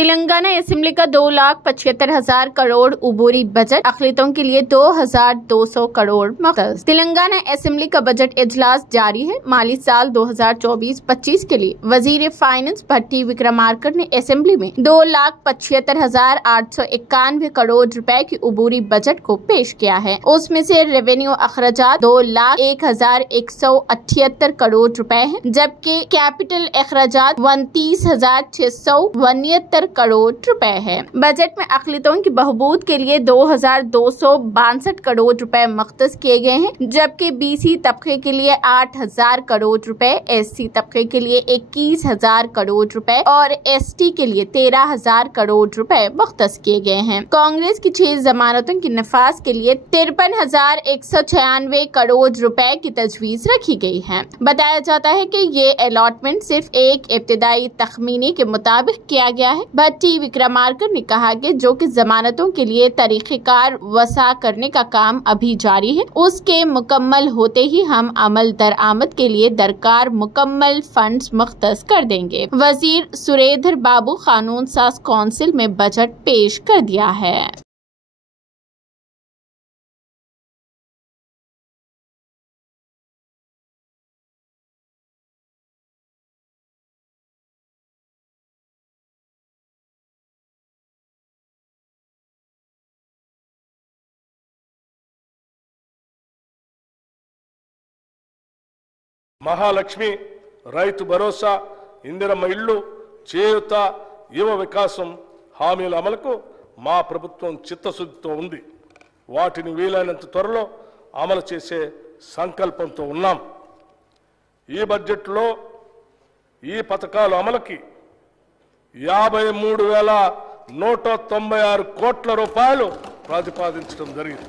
Telangana assembly का 2,75,000 crore उबूरी budget, अक़लियतों के लिए 2,200 करोड़ मख्सूस। तेलंगाना असेंबली का बजट इजलास जारी है। माली साल 2024-25 के लिए वजीर फाइनेंस भट्टी विक्रमार्का ने असेंबली में 2,75,891 करोड़ रुपए की उबूरी बजट को पेश किया है। उसमें से रेवेन्यू अखराजात 2,01,178 करोड़ रुपए है, जबकि कैपिटल अखराजात 29,669 करोड़ रुपए है। बजट में अक़लियतों की बहबूद के लिए 2,262 करोड़ रुपए मख्तस किए गए हैं, जबकि बीसी तबके के लिए 8,000 करोड़ रुपए, एससी तबके के लिए 21,000 करोड़ रुपए और एसटी के लिए 13,000 करोड़ रुपए मख्तस किए गए हैं। कांग्रेस की 6 जमानतों की नफाज के लिए 53,196 करोड़ रुपए की तजवीज रखी गई है। बताया जाता है कि ये अलॉटमेंट सिर्फ एक इब्तिदाई तखमीने के मुताबिक किया गया है। भट्टी विक्रमार्का ने कहा कि जो कि जमानतों के लिए तरीक़ेकार वसा करने का काम अभी जारी है, उसके मुकम्मल होते ही हम अमल दरआमद के लिए दरकार मुकम्मल फंड्स मुख्तस कर देंगे। वजीर सुरेंद्र बाबू कानून साज कौंसिल में बजट पेश कर दिया है। మహాలక్ష్మి, రైతు భరోసా, ఇందిరమ్మ ఇళ్ళు, చేయూత, యువ వికాసం హామీల అమలుకు మా ప్రభుత్వం చిత్తశుద్ధితో ఉంది. వాటిని వీలైనంత త్వరలో అమలు చేసే సంకల్పంతో ఉన్నాం. ఈ బడ్జెట్లో ఈ పథకాల అమలుకి 53,196 కోట్ల రూపాయలు ప్రతిపాదించడం జరిగింది.